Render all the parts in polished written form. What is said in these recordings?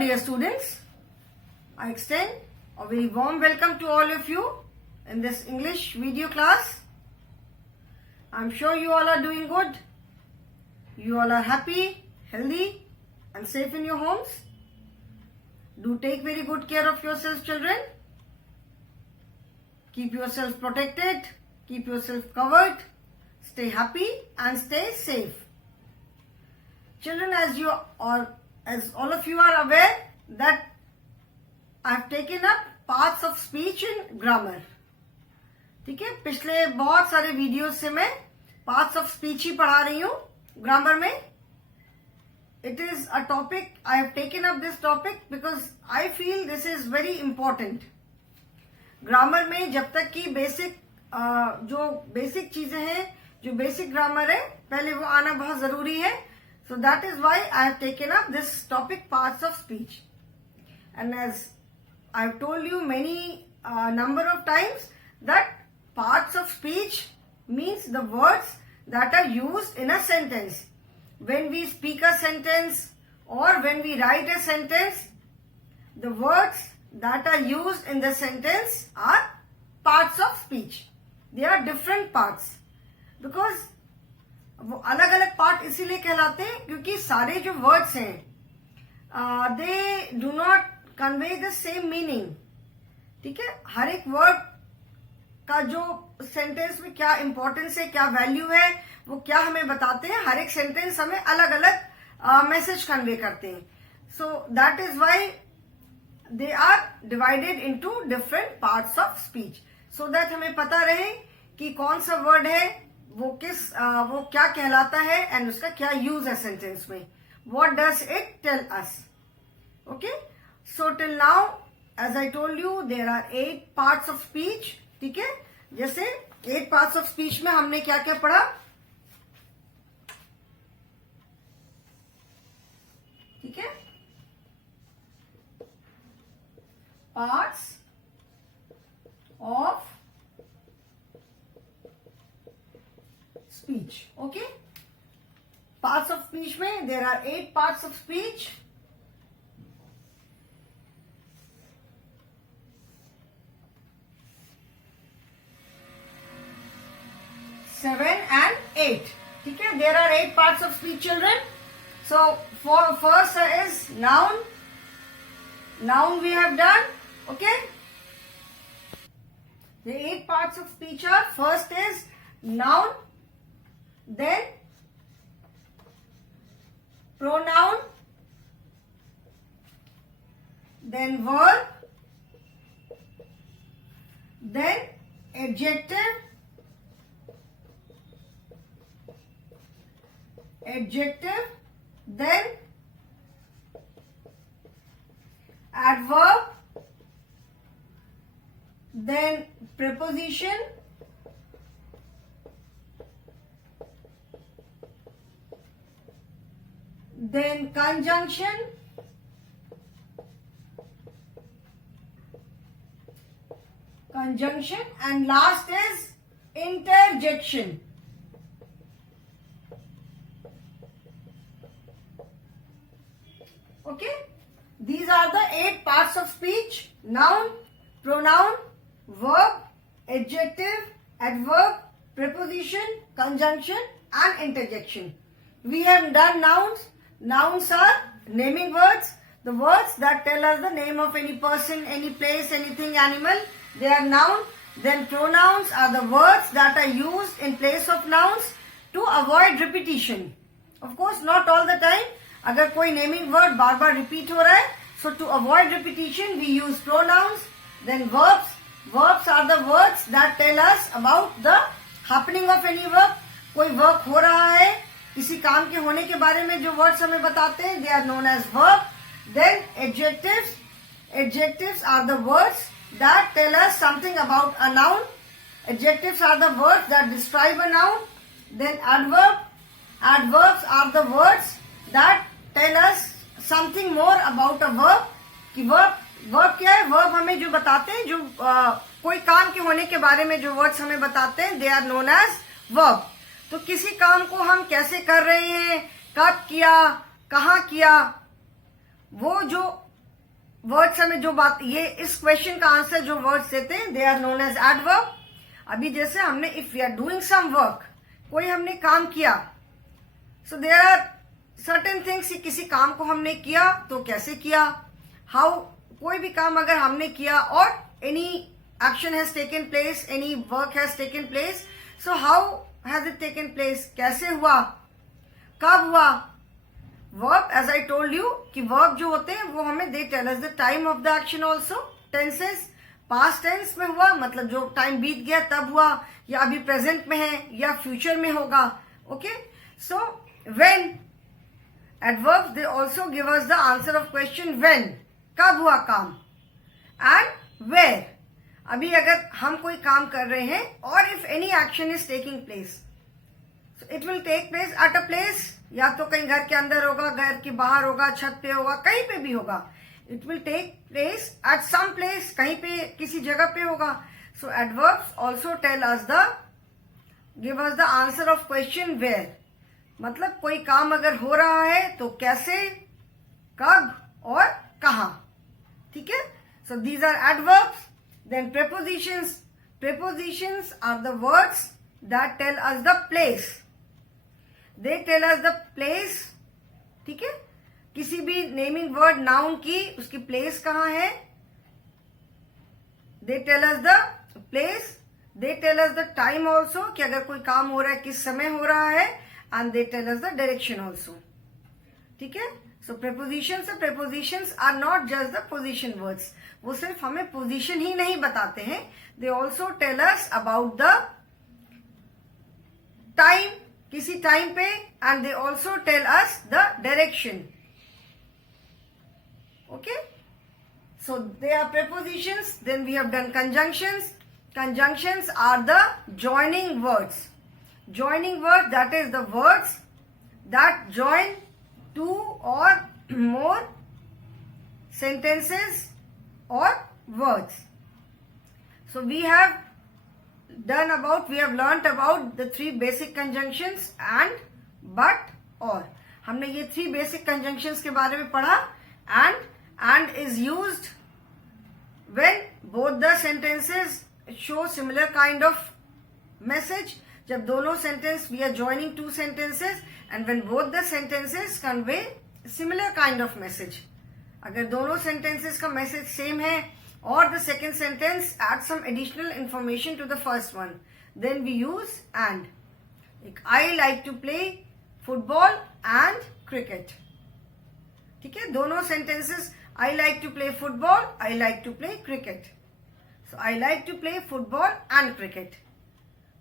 dear students, I extend a very warm welcome to all of you in this English video class. I'm sure you all are doing good. You all are happy, healthy and safe in your homes. Do take very good care of yourselves, children. Keep yourself protected, keep yourself covered, stay happy and stay safe. Children, as all of you are aware that I have taken up parts of speech in grammar. ठीक है, पिछले बहुत सारे videos से मैं parts of speech ही पढ़ा रही हूँ ग्रामर में. It is a topic, I have taken up this topic because I feel this is very important. Grammar में जब तक कि जो बेसिक चीजें हैं, जो बेसिक ग्रामर है, पहले वो आना बहुत जरूरी है. So that is why I have taken up this topic, parts of speech. And as I have told you many number of times that parts of speech means the words that are used in a sentence. When we speak a sentence or when we write a sentence, the words that are used in the sentence are parts of speech. They are different parts. Because वो अलग अलग part इसीलिए कहलाते हैं क्योंकि सारे जो words हैं दे do not convey the same meaning. ठीक है, हर एक वर्ड का जो सेंटेंस में क्या इंपॉर्टेंस है, क्या वैल्यू है, वो क्या हमें बताते हैं. हर एक सेंटेंस हमें अलग अलग मैसेज कन्वे करते हैं. So that is why they are divided into different parts of speech, so that हमें पता रहे कि कौन सा वर्ड है, वो क्या कहलाता है एंड उसका क्या यूज है सेंटेंस में. What does it tell us. Okay, so till now as I told you there are 8 parts of speech. ठीक है, जैसे 8 पार्ट्स ऑफ स्पीच में हमने क्या क्या पढ़ा. ठीक है, parts of speech. Okay, parts of speech में there are 8 parts of speech. Seven and 8. ठीक है, there are 8 parts of speech, children. So for first is noun. Noun we have done. Okay, the 8 parts of speech are: first is noun, then pronoun, then verb, then adjective, then adverb, then preposition, then conjunction, and last is interjection. Okay, these are the 8 parts of speech: noun, pronoun, verb, adjective, adverb, preposition, conjunction and interjection. We have done nouns. Nouns are naming words, the words that tell us the name of any person, any place, anything, animal. They are noun. Then pronouns are the words that are used in place of nouns to avoid repetition. Of course, not all the time. अगर कोई naming word बार बार repeat हो रहा है, so to avoid repetition we use pronouns. Then verbs. Verbs are the words that tell us about the happening of any work. कोई work हो रहा है, किसी काम के होने के बारे में जो वर्ड्स हमें बताते हैं, they are known as verb. Then adjectives. Adjectives are the words that tell us something about a noun. Adjectives are the words that describe a noun. Then adverb. Adverbs are the words that tell us something more about a verb. कि verb क्या है, verb हमें जो बताते हैं, जो कोई काम के होने के बारे में जो वर्ड्स हमें बताते हैं, they are known as verb. तो किसी काम को हम कैसे कर रहे हैं, कब किया, कहाँ किया, वो जो वर्ड्स हमें जो बात, ये इस क्वेश्चन का आंसर जो वर्ड्स देते हैं they are known as adverb. अभी जैसे हमने if we are doing some work, कोई हमने काम किया, so there are certain things. किसी काम को हमने किया तो कैसे किया, हाउ, कोई भी काम अगर हमने किया और any action has taken place, any work has taken place, so how has it taken place, कैसे हुआ, कब हुआ. Verb, as I told you कि वर्ब जो होते हैं वो हमें they tell us the time of the action also. Tenses, past tense में हुआ मतलब जो टाइम बीत गया तब हुआ, या अभी प्रेजेंट में है या फ्यूचर में होगा. Okay, so when, adverbs they also give us the answer of question when, कब हुआ काम. एंड वेयर, अभी अगर हम कोई काम कर रहे हैं और if any action is taking place, it will take place at a place, या तो कहीं घर के अंदर होगा, घर के बाहर होगा, छत पे होगा, कहीं पे भी होगा. It will take place at some place, कहीं पे किसी जगह पे होगा. So adverbs also tell us the, give us the answer of question where. मतलब कोई काम अगर हो रहा है तो कैसे, कब और कहां. ठीक है, so these are adverbs. Then prepositions. Prepositions are the words that tell us the place. They tell us the place. ठीक है, किसी भी नेमिंग वर्ड नाउन की उसकी प्लेस कहां है, they tell us the place. They tell us the time also, कि अगर कोई काम हो रहा है किस समय हो रहा है. And they tell us the direction also. ठीक है, so prepositions are not just the position words. वो सिर्फ हमें पोजिशन ही नहीं बताते हैं, they also tell us about the time, किसी टाइम पे, and they also tell us the direction. Okay, so they are prepositions. Then we have done conjunctions. Conjunctions are the joining words. Joining words, that is the words that join two or more sentences or words. So we have learnt about the three basic conjunctions and, but, or. हमने ये three basic conjunctions के बारे में पढ़ा. And is used when both the sentences show similar kind of message. जब दोनों sentence, we are joining two sentences, and when both the sentences convey similar kind of message. अगर दोनों sentences का message same है और the second sentence adds some additional information to the first one, then we use and. Like I like to play football and cricket. ठीक है, दोनों sentences, I like to play football, I like to play cricket. So I like to play football and cricket.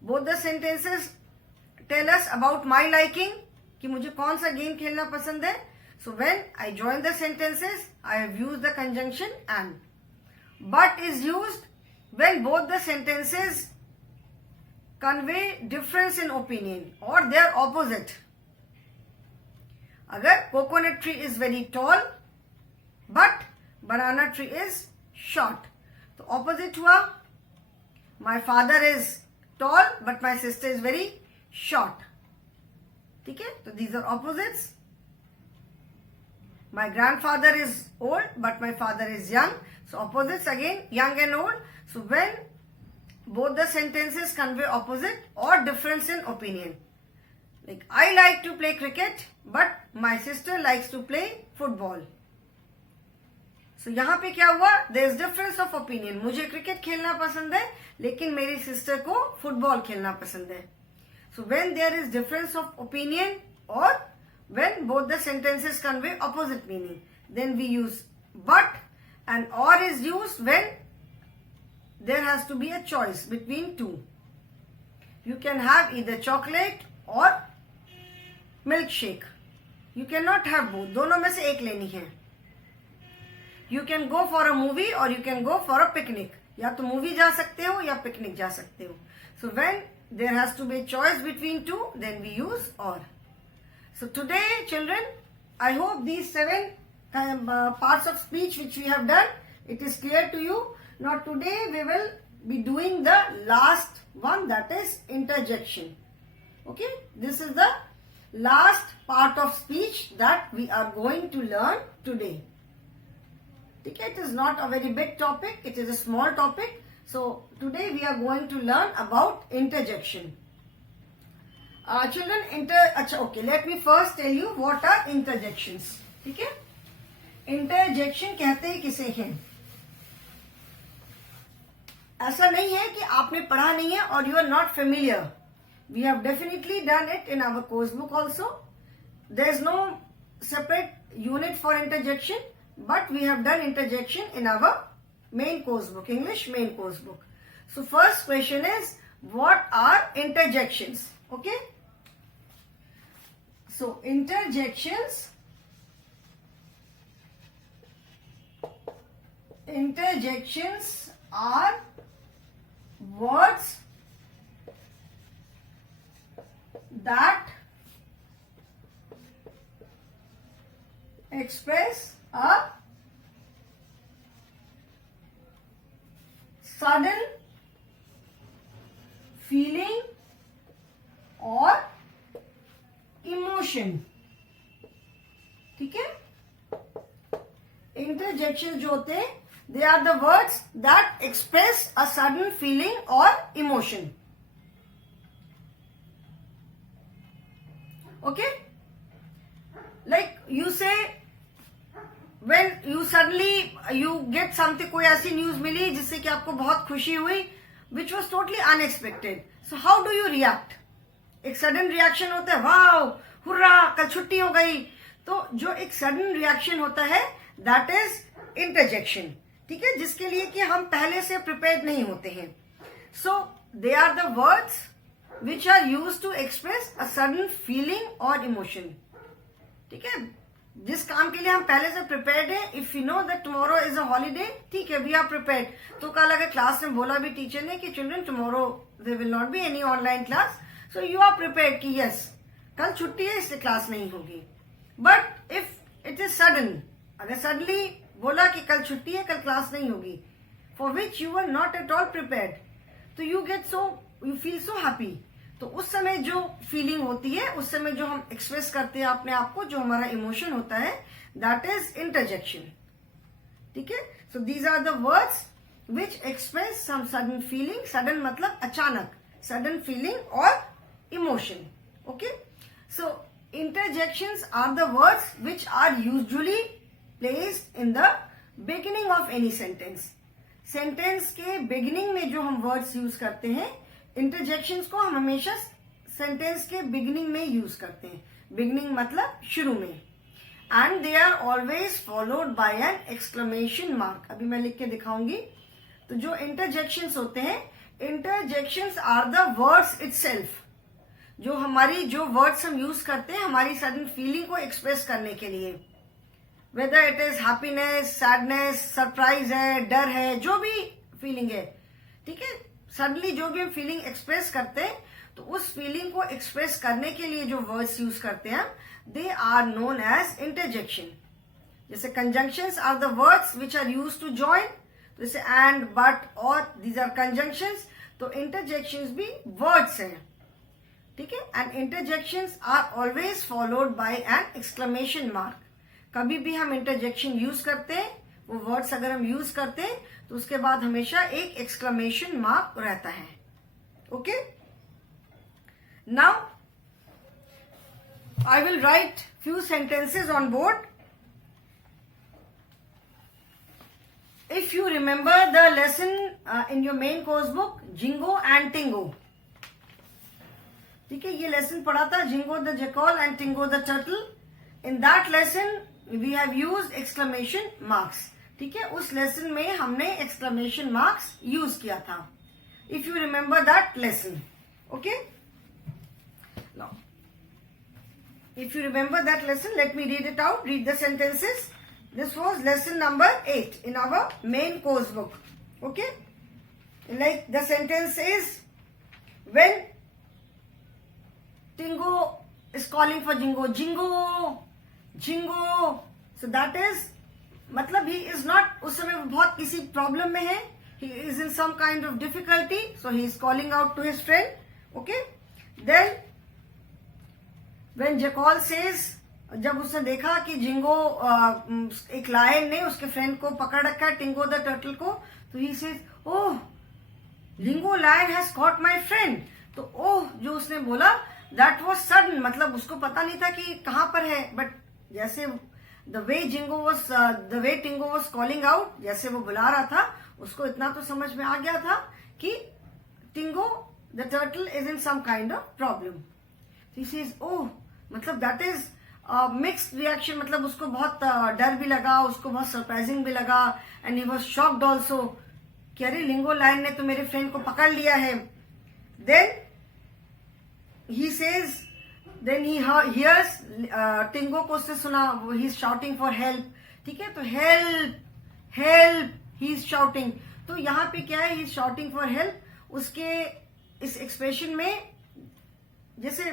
Both the sentences tell us about my liking, कि मुझे कौन सा game खेलना पसंद है. So when I join the sentences, I have used the conjunction and. But is used when both the sentences convey difference in opinion or they are opposite. अगर coconut tree is very tall but banana tree is short, तो opposite हुआ. My father is tall but my sister is very short. ठीक है, तो these are opposites. My grandfather is old but my father is young, so opposites again, young and old. So when both the sentences convey opposite or difference in opinion, like I like to play cricket but my sister likes to play football. So यहाँ पे क्या हुआ, there is difference of opinion. मुझे cricket खेलना पसंद है लेकिन मेरी सिस्टर को फुटबॉल खेलना पसंद है. So when there is difference of opinion or when both the sentences convey opposite meaning, then we use but, and or is used when there has to be a choice between two. You can have either chocolate or milkshake. You cannot have both. दोनों में से एक लेनी है. You can go for a movie or you can go for a picnic. या तो movie जा सकते हो या पिकनिक जा सकते हो. So when there has to be a choice between two, then we use or. So today, children, I hope these 7 parts of speech which we have done, it is clear to you. Now today we will be doing the last one, that is interjection. Okay, this is the last part of speech that we are going to learn today. ठीक है, it is not a very big topic, it is a small topic. So today we are going to learn about interjection. Children, okay, let me first tell you what are interjections. ठीक है, interjection कहते हैं किसे हैं? ऐसा नहीं है कि आपने पढ़ा नहीं है और you are not familiar. We have definitely done it in our course book also. There is no separate unit for interjection, but we have done interjection in our main course book, English main course book. So first question is, what are interjections? Okay. So interjections are words that express a sudden feeling or emotion. ठीक है, interjections जो होते हैं, they are the words that express a sudden feeling or emotion. Okay, like you say, when you suddenly you get something, कोई ऐसी news मिली जिससे कि आपको बहुत खुशी हुई, which was totally unexpected. So how do you react? एक sudden reaction होता है, वाओ हुर्रा कल छुट्टी हो गई. तो जो एक सडन रिएक्शन होता है, दैट इज इंटरजेक्शन. ठीक है, जिसके लिए कि हम पहले से प्रिपेयर्ड नहीं होते हैं. So they are the words which are use to express a sudden feeling और इमोशन. ठीक है, जिस काम के लिए हम पहले से प्रिपेयर्ड है. If you know that tomorrow is a holiday, ठीक है, वी आर प्रिपेयर्ड. तो कल अगर क्लास में बोला भी टीचर ने कि children tomorrow there will not be any online class, so you are prepared कि यस कल छुट्टी है इसलिए क्लास नहीं होगी. But if it is sudden, अगर सडनली बोला कि कल छुट्टी है, कल क्लास नहीं होगी, for which you are not at all prepared, तो यू फील सो हैप्पी. तो उस समय जो फीलिंग होती है, उस समय जो हम एक्सप्रेस करते हैं अपने आप को, जो हमारा इमोशन होता है, दैट इज इंटरजेक्शन. ठीक है, so these are the words which express some sudden feeling. Sudden मतलब अचानक, सडन फीलिंग और emotion. Okay, so interjections are the words which are usually placed in the beginning of any sentence. Sentence के beginning में जो हम words use करते हैं, interjections को हम हमेशा सेंटेंस के बिगिनिंग में यूज करते हैं. बिगिनिंग मतलब शुरू में. And they are always followed by an exclamation mark. अभी मैं लिख के दिखाऊंगी. तो जो इंटरजेक्शंस होते हैं, interjections are the words itself. जो वर्ड्स हम यूज करते हैं हमारी सडन फीलिंग को एक्सप्रेस करने के लिए, whether it is happiness, sadness, surprise है, डर है, जो भी फीलिंग है. ठीक है, सडनली जो भी हम फीलिंग एक्सप्रेस करते हैं, तो उस फीलिंग को एक्सप्रेस करने के लिए जो वर्ड्स यूज करते हैं, they are known as interjection. जैसे conjunctions are the words which are use to join, जैसे and, but, or, these are conjunctions. तो इंटरजेक्शंस भी वर्ड्स हैं. ठीक है, and interjections are always followed by an exclamation mark. कभी भी हम इंटरजेक्शन यूज करते हैं, वो वर्ड्स अगर हम यूज करते हैं, तो उसके बाद हमेशा एक एक्सक्लेमेशन मार्क रहता है. Okay, now I will write few sentences on board. If you remember the lesson in your main course book, Jingo and Tingo. ठीक है, ये लेसन पढ़ा था, Jingo the jackal and Tingo the turtle. In that lesson we have used exclamation marks. ठीक है, उस lesson में हमने एक्सक्लेमेशन मार्क्स यूज किया था. If you remember that lesson. Okay, now if you remember that lesson, let me read it out. Read the sentences. This was lesson number 8 in our main course book. Okay, like the sentence is, when Tingo is calling for Jingo. Jingo, Jingo. So that is, मतलब he is not, उस समय वो बहुत किसी problem में है. He is in some kind of difficulty. So he is calling out to his friend. Okay. Then when Jackal says जब उसने देखा कि जिंगो एक लायन ने उसके फ्रेंड को पकड़ रखा है, टिंगो द टर्टल को, तो he says oh Lingo lion has caught my friend. तो ओह जो उसने बोला दैट वाज सडन, मतलब उसको पता नहीं था कि कहां पर है, बट जैसे the way Tingo was calling out, जैसे वो बुला रहा था, उसको इतना तो समझ में आ गया था कि Tingo the turtle is in some kind of problem. He says oh, मतलब दैट इज मिक्स्ड रिएक्शन, मतलब उसको बहुत डर भी लगा, उसको बहुत सरप्राइजिंग भी लगा, and he was shocked also कि अरे लिंगो लायन ने तो मेरे फ्रेंड को पकड़ लिया है। Then he says, then he hears, Tingo को उससे सुना, he is shouting for help, ठीक है, तो help help he is shouting. तो यहाँ पे क्या है, he is shouting for help, उसके इस एक्सप्रेशन में जैसे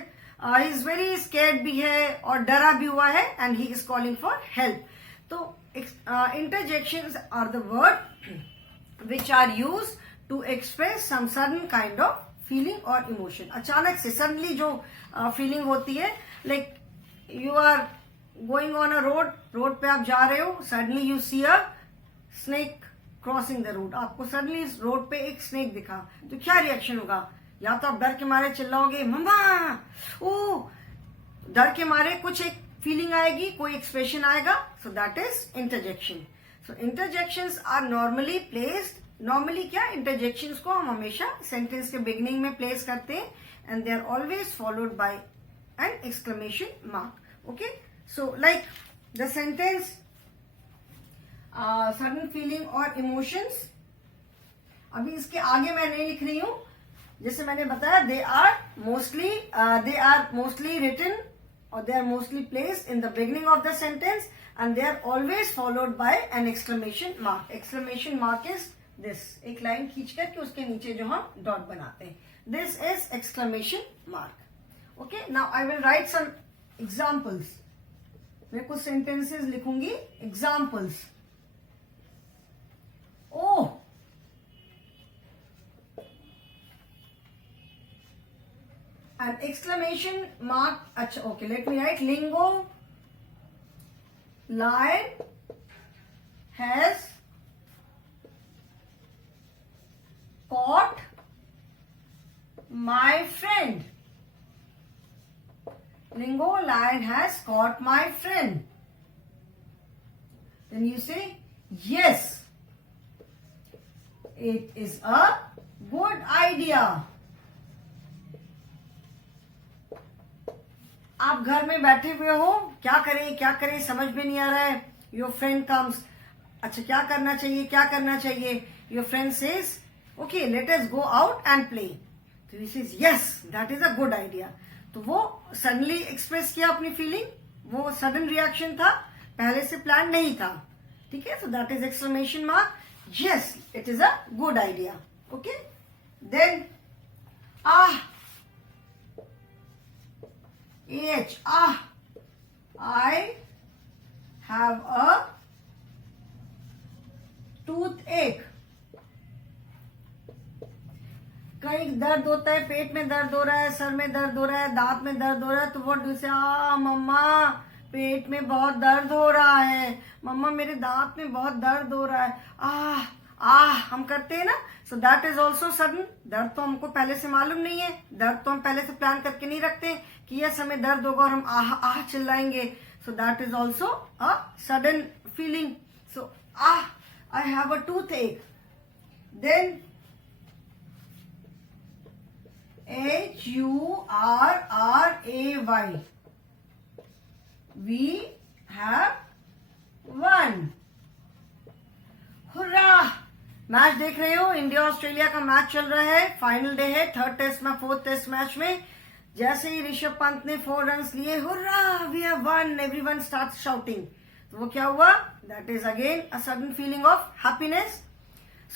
ही इज वेरी स्केर्ड भी है और डरा भी हुआ है, and he is calling for help. तो interjections are the word which are use to express some sudden kind of feeling और इमोशन। अचानक से सडनली जो फीलिंग होती है, like you are going on a road पे आप जा रहे हो, suddenly you see a snake crossing the road, आपको सडनली इस रोड पे एक स्नेक दिखा, तो क्या रिएक्शन होगा? या तो आप डर के मारे चिल्लाओगे मम्मा, ओ, डर के मारे कुछ एक फीलिंग आएगी, कोई एक्सप्रेशन आएगा, so that is interjection. So interjections are normally placed, normally क्या, इंटरजेक्शंस को हम हमेशा सेंटेंस के बिगिनिंग में प्लेस करते हैं, and they are always followed by an exclamation mark. Okay, so like the sentence sudden feeling और इमोशंस, अभी इसके आगे मैं नहीं लिख रही हूं, जैसे मैंने बताया दे आर मोस्टली रिटन और they are mostly placed in the beginning of the sentence, and they are always followed by an exclamation mark. Exclamation mark is this, एक लाइन खींच करके उसके नीचे जो हम डॉट बनाते हैं, this is exclamation mark. Okay, now I will write some examples, मैं कुछ सेंटेंसेस लिखूंगी, examples. Oh, an exclamation mark, अच्छा, okay, let me write, Lingo lion has caught my friend. Lingo lion has caught my friend. Then you say, yes, it is a good idea. आप घर में बैठे हुए हो, क्या करें समझ में नहीं आ रहा है, योर फ्रेंड कम्स, अच्छा क्या करना चाहिए, your friend says okay let us go out and play, तो he says yes that is a good idea. तो वो सडनली एक्सप्रेस किया अपनी फीलिंग, वो सडन रिएक्शन था, पहले से प्लान नहीं था, ठीक है, so that is exclamation mark, yes it is a good idea. Okay, then I have a toothache. कहीं दर्द होता है, पेट में दर्द हो रहा है, सर में दर्द हो रहा है, दांत में दर्द हो रहा है, तो व्हाट डू से, मम्मा पेट में बहुत दर्द हो रहा है, मम्मा मेरे दांत में बहुत दर्द हो रहा है, हम करते हैं ना, सो दैट इज ऑल्सो सडन। दर्द तो हमको पहले से मालूम नहीं है, दर्द तो हम पहले से प्लान करके नहीं रखते कि यस हमें दर्द होगा और हम आह चिल्लाएंगे, so that is also a sudden feeling. So I have a toothache, then HURRAY, we have won. Hurray! Match देख रहे हो, इंडिया ऑस्ट्रेलिया का मैच चल रहा है, फाइनल डे है, थर्ड टेस्ट में, फोर्थ टेस्ट मैच में जैसे ही ऋषभ पंत ने 4 रन लिए, hurrah we have won, everyone start shouting, तो वो क्या हुआ, that is again a sudden feeling of happiness.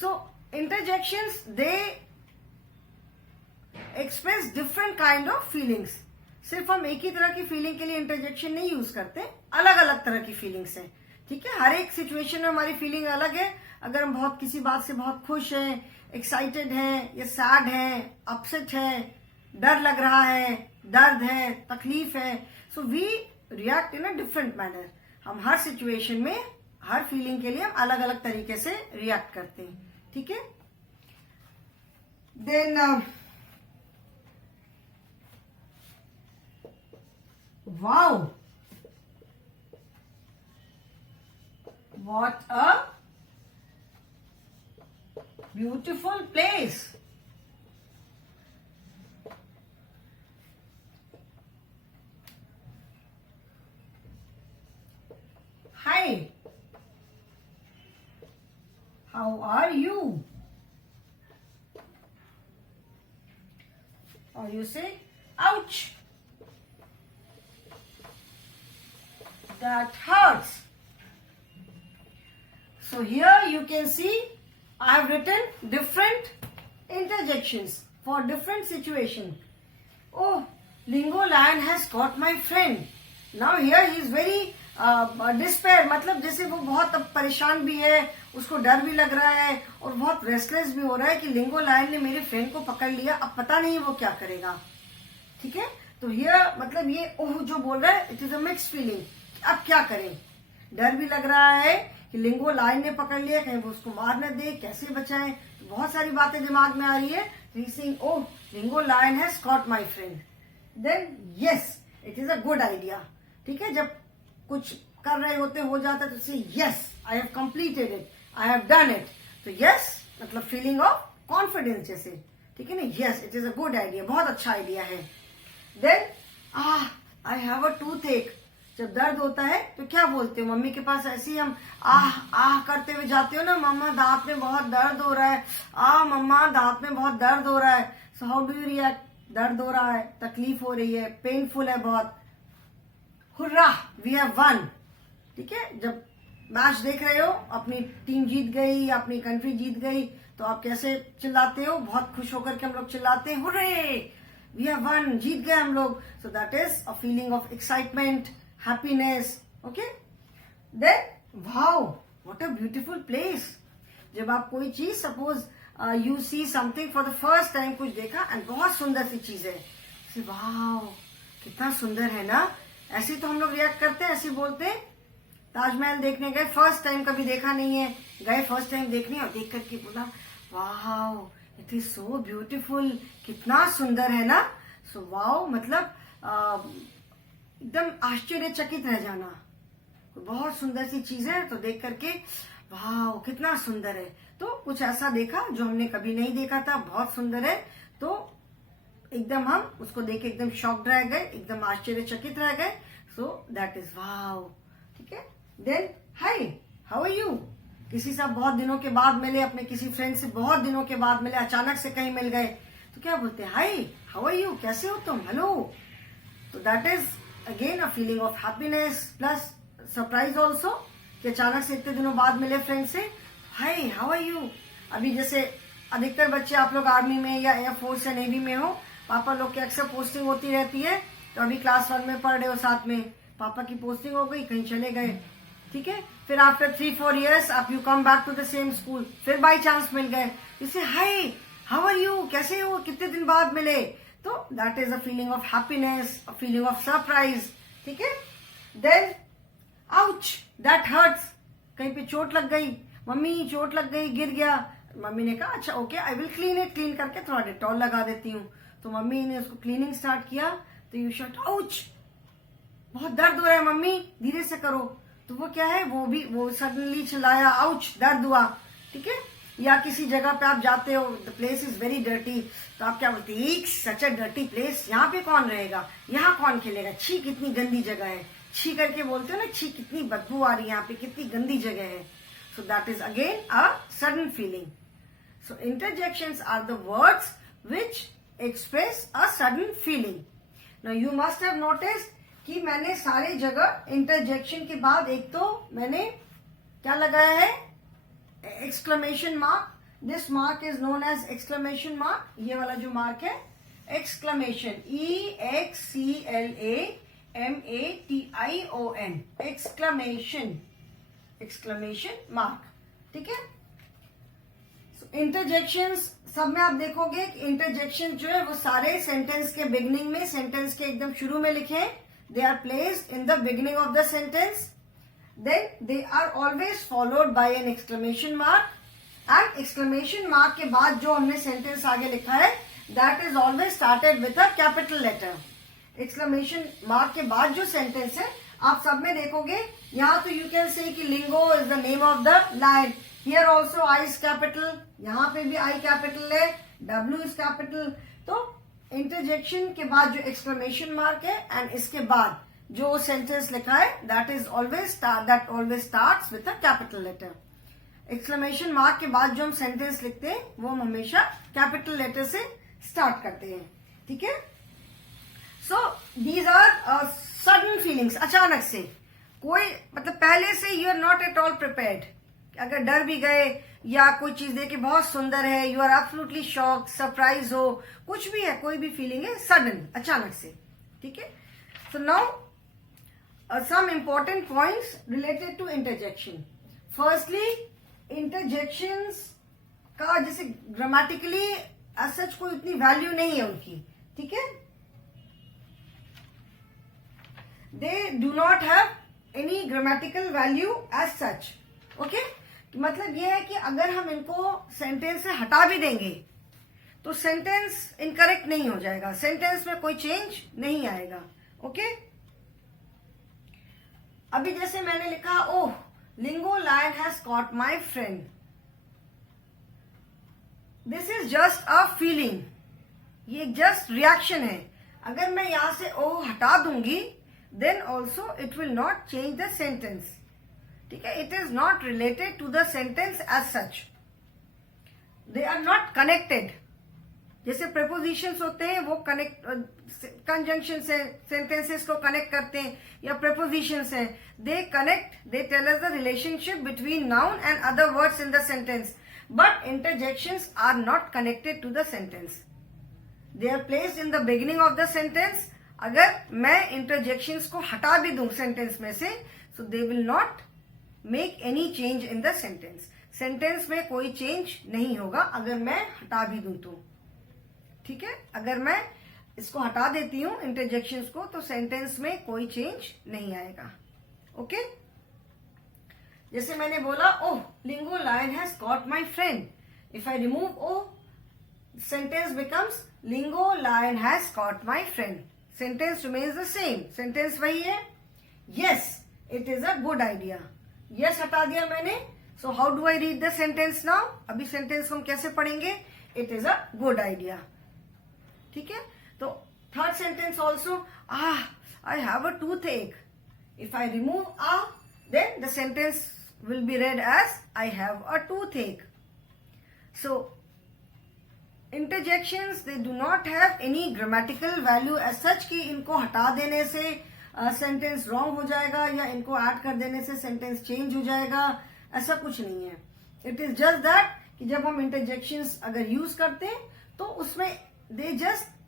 So interjections they express different kind of feelings, सिर्फ हम एक ही तरह की फीलिंग के लिए इंटरजेक्शन नहीं यूज करते, अलग अलग तरह की फीलिंग्स हैं, ठीक है, हर एक सिचुएशन में हमारी फीलिंग अलग है। अगर हम बहुत किसी बात से बहुत खुश हैं, एक्साइटेड हैं, या सैड हैं, अपसेट हैं, डर लग रहा है, दर्द है, तकलीफ है, so we react in a different manner. हम हर सिचुएशन में हर फीलिंग के लिए हम अलग अलग तरीके से रिएक्ट करते हैं. ठीक है. Then wow, what a beautiful place. Hi, how are you? Or you say, ouch, that hurts. So here you can see I have written different interjections for different situation. Oh, Lingo Lion has caught my friend. Now here he is very despair, मतलब जैसे वो बहुत अब परेशान भी है, उसको डर भी लग रहा है और बहुत रेस्टलेस भी हो रहा है कि लिंगो लायन ने मेरे फ्रेंड को पकड़ लिया, अब पता नहीं वो क्या करेगा. ठीक है. तो हियर मतलब ये ओह जो बोल रहा है, it is a mix feeling. अब क्या करें, डर भी लग रहा है कि लिंगो लायन ने पकड़ लिया, कहीं वो उसको मार न दे, कैसे बचाएं. तो बहुत सारी बातें दिमाग में आ रही है. Oh, Lingo lion has caught my friend. Then yes, it is a good idea. ठीक है. जब कुछ कर रहे होते हो जाता है तो say yes, I have completed it, I have done it. तो यस मतलब फीलिंग ऑफ कॉन्फिडेंस जैसे. ठीक है ना. Yes, it is a good idea, बहुत अच्छा आइडिया है. Then I have a toothache. जब दर्द होता है तो क्या बोलते हो मम्मी के पास, ऐसे ही हम आह करते हुए जाते हो ना, मम्मा दांत में बहुत दर्द हो रहा है, मम्मा दांत में बहुत दर्द हो रहा है. सो हाउ डू यू रिएक्ट. दर्द हो रहा है, तकलीफ हो रही है, पेनफुल है बहुत. Hurrah, we have won. ठीक है. जब मैच देख रहे हो, अपनी टीम जीत गई, अपनी कंट्री जीत गई, तो आप कैसे चिल्लाते हो, बहुत खुश होकर के हम लोग चिल्लाते हैं, हुर्रे, वी हैव वन, जीत गए हम लोग. So that is a feeling of excitement, happiness. Okay. Then wow, what a beautiful place. जब आप कोई चीज suppose you see something for the first time, कुछ देखा एंड बहुत सुंदर सी चीज है, वाओ कितना सुंदर है ना. ऐसे तो हम लोग रिएक्ट करते हैं, ऐसे बोलते हैं. ताजमहल देखने गए, फर्स्ट टाइम, कभी देखा नहीं है, गए फर्स्ट टाइम देखने और देख करके बोला wow it is so beautiful, कितना सुंदर है ना. सो वाओ मतलब एकदम आश्चर्यचकित रह जाना. बहुत सुंदर सी चीज है तो देख करके वाओ कितना सुंदर है. तो कुछ ऐसा देखा जो हमने कभी नहीं देखा था, बहुत सुंदर है, तो एकदम हम उसको देख के एकदम शॉक्ड रह गए, एकदम आश्चर्यचकित रह गए. So that is wow. ठीक है. Then hi, how are you. किसी से बहुत दिनों के बाद मिले, अपने किसी फ्रेंड से बहुत दिनों के बाद मिले, अचानक से कहीं मिल गए, तो क्या बोलते हैं, हाय, हाउ आर यू, कैसे हो तुम, हेलो. तो that is again a feeling of happiness plus surprise also, कि अचानक से इतने दिनों बाद मिले फ्रेंड से, हाय हाउ आर यू. अभी जैसे अधिकतर बच्चे आप लोग आर्मी में या एयरफोर्स या नेवी में हो, पापा लोग की अक्सर पोस्टिंग होती रहती है, तो अभी क्लास 1 में पढ़ रहे हो साथ में, पापा की पोस्टिंग हो गई, कहीं चले गए. ठीक है. फिर आफ्टर 3-4 years आप you come back to the same school, फिर बाई चांस मिल गए, इसे हाय हाउ आर यू, कैसे हो, कितने दिन बाद मिले. तो that is a feeling of happiness, a feeling of surprise. ठीक है. Then ouch, that hurts. कहीं पे चोट लग गई, मम्मी चोट लग गई, गिर गया. मम्मी ने कहा अच्छा okay, I will clean it, clean करके थोड़ा डेटॉल लगा देती हूँ. तो मम्मी ने उसको क्लीनिंग स्टार्ट किया, तो यू शॉट आउच, बहुत दर्द हो रहा है मम्मी, धीरे से करो. तो वो क्या है, वो सडनली चिल्लाया, आउच, दर्द हुआ. ठीक है. या किसी जगह पे आप जाते हो, the place is very dirty, तो आप क्या बोलते हैं, सच अ डर्टी प्लेस, यहाँ पे कौन रहेगा, यहाँ कौन खेलेगा, छी कितनी गंदी जगह है, छी करके बोलते हो ना, छी कितनी बदबू आ रही है यहाँ पे, कितनी गंदी जगह है. So that is again a sudden feeling. So interjections are the words which express a sudden feeling. Now you must have noticed कि मैंने सारे जगह इंटरजेक्शन के बाद एक तो मैंने क्या लगाया है, exclamation mark. This mark is known as exclamation mark. ये वाला जो मार्क है exclamation, EXCLAMATION, exclamation, exclamation mark. ठीक है. इंटरजेक्शंस सब में आप देखोगे कि इंटरजेक्शन जो है वो सारे सेंटेंस के बिगिनिंग में, सेंटेंस के एकदम शुरू में लिखे हैं, they are placed in the beginning of the sentence, then they are always followed by an exclamation mark, and exclamation mark के बाद जो हमने sentence आगे लिखा है that is always started with a capital letter. exclamation mark के बाद जो sentence है आप सब में देखोगे, यहाँ तो you can say कि Lingo is the name of the lion. Here also I is capital, यहाँ पे भी I capital है, W is capital. तो इंटरजेक्शन के बाद जो एक्सक्लेमेशन मार्क है एंड इसके बाद जो सेंटेंस लिखा है that always starts with a capital letter. Exclamation mark के बाद जो हम सेंटेंस लिखते हैं वो हम हमेशा कैपिटल लेटर से स्टार्ट करते हैं. ठीक है. So these are sudden feelings. अचानक से कोई मतलब पहले से you are not at all prepared. अगर डर भी गए या कोई चीज देखे बहुत सुंदर है, you are absolutely shock, surprise हो, कुछ भी है, कोई भी फीलिंग है सडन, अचानक से. ठीक है. So now some important points related to interjection. Firstly interjections का जैसे ग्रामेटिकली एज सच कोई उतनी वैल्यू नहीं है उनकी. ठीक है. They do not have any grammatical value as such. Okay. मतलब ये है कि अगर हम इनको सेंटेंस से हटा भी देंगे तो सेंटेंस इनकरेक्ट नहीं हो जाएगा, सेंटेंस में कोई चेंज नहीं आएगा. ओके. अभी जैसे मैंने लिखा oh Lingo lion has caught my friend. This is just a feeling, ये जस्ट रिएक्शन है. अगर मैं यहां से ओह हटा दूंगी then also it will not change the sentence. ठीक है. It is not related to the sentence as such. They are not connected. जैसे प्रेपोजिशंस होते हैं वो कनेक्ट कंजंक्शन से सेंटेंसेस को कनेक्ट करते हैं, या प्रेपोजिशंस है they connect, they tell us the relationship between noun and other words in the sentence. But interjections are not connected to the sentence. They are placed in the beginning of the sentence. अगर मैं interjections को हटा भी दूं sentence में से so they will not make any change in the sentence. Sentence में कोई चेंज नहीं होगा अगर मैं हटा भी दूं तो. ठीक है. अगर मैं इसको हटा देती हूं इंटरजेक्शंस को तो सेंटेंस में कोई चेंज नहीं आएगा. ओके. जैसे मैंने बोला oh Lingo lion has caught my friend. If I remove oh sentence becomes Lingo lion has caught my friend. Sentence remains the same. Sentence वही है. Yes it is a good idea. Yes हटा दिया मैंने. So how do I read the sentence now. अभी sentence को हम कैसे पढ़ेंगे. It is a good idea. ठीक है. तो third sentence also I have a tooth एक. If I remove then the sentence will be read as I have a toothache. So interjections they do not have any grammatical value as such कि इनको हटा देने से sentence wrong हो जाएगा या इनको ऐड कर देने से सेंटेंस चेंज हो जाएगा. ऐसा कुछ नहीं है. इट इज जस्ट दैट कि जब हम इंटरजेक्शंस अगर यूज करते हैं तो उसमें दे जस्ट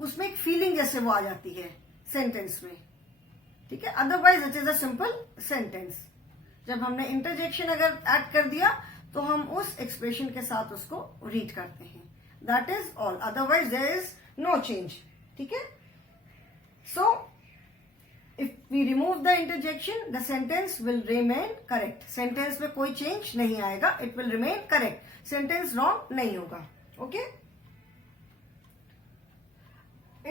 उसमें एक फीलिंग जैसे वो आ जाती है सेंटेंस में. ठीक है. Otherwise it is a simple sentence. जब हमने इंटरजेक्शन अगर ऐड कर दिया तो हम उस एक्सप्रेशन के साथ उसको रीड करते हैं. That is all. Otherwise there is no change. ठीक है. सो if we remove the interjection the sentence will remain correct. sentence में कोई change नहीं आएगा. it will remain correct. sentence wrong नहीं होगा. okay.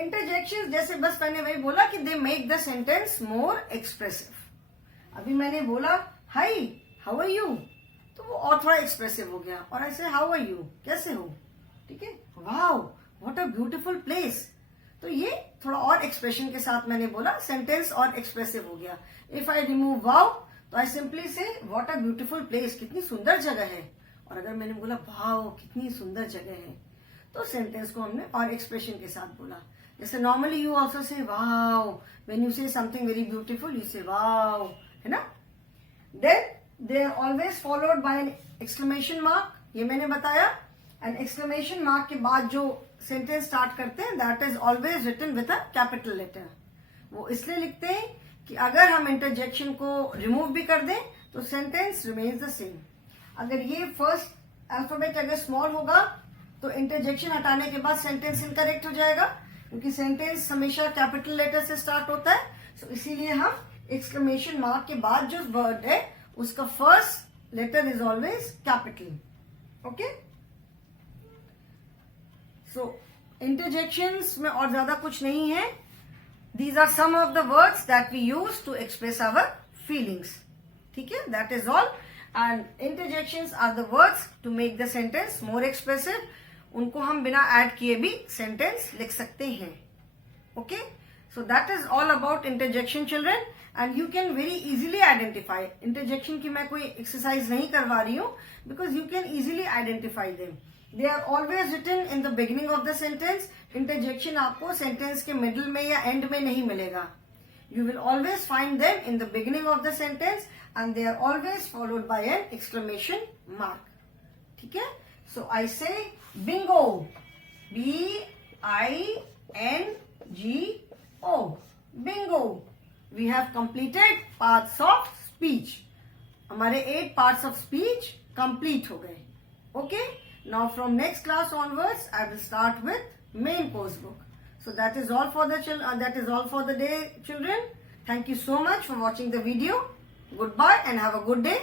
interjections जैसे बस मैंने वही बोला कि they make the sentence more expressive. अभी मैंने बोला hi how are you तो वो और थोड़ा expressive हो गया. और ऐसे how are you कैसे हो. ठीक है. wow what a beautiful place तो ये थोड़ा और एक्सप्रेशन के साथ मैंने बोला. सेंटेंस और एक्सप्रेसिव हो गया. इफ आई रिमूव वाव तो आई सिंपली से व्हाट अ ब्यूटीफुल प्लेस कितनी सुंदर जगह है. और अगर मैंने बोला वाव कितनी सुंदर जगह है तो सेंटेंस को हमने और एक्सप्रेशन के साथ बोला. जैसे normally you also say wow when you say something very beautiful you say wow है ना. Then they are always followed by an exclamation mark. ये मैंने बताया. एंड एक्सक्लेमेशन मार्क के बाद जो सेंटेंस स्टार्ट करते हैं that is always written with a capital letter. वो इसलिए लिखते हैं कि अगर हम इंटरजेक्शन को रिमूव भी कर दें तो सेंटेंस रिमेन्स द सेम. अगर ये फर्स्ट अल्फाबेट अगर स्मॉल होगा तो इंटरजेक्शन हटाने के बाद सेंटेंस इनकरेक्ट हो जाएगा. क्योंकि सेंटेंस हमेशा कैपिटल लेटर से स्टार्ट होता है, सो इसीलिए हम एक्सक्लेमेशन मार्क के बाद जो वर्ड है उसका first letter is always capital. Okay, so interjections में और ज्यादा कुछ नहीं है. These are some of the words that we use to express our feelings. ठीक है, that is all. And interjections are the words to make the sentence more expressive. उनको हम बिना ऐड किए भी sentence लिख सकते हैं. Okay, so that is all about interjection, children. And you can very easily identify. Interjection की मैं कोई exercise नहीं करवा रही हूँ, because you can easily identify them. They are always written in the beginning of the sentence. Interjection आपको sentence के middle में या end में नहीं मिलेगा. You will always find them in the beginning of the sentence and they are always followed by an exclamation mark. ठीक है? So I say bingo. B-I-N-G-O. Bingo. We have completed parts of speech. हमारे 8 parts of speech complete हो गए. Okay? Now from next class onwards, I will start with main course book. So that is all for the day, children. Thank you so much for watching the video. Goodbye and have a good day.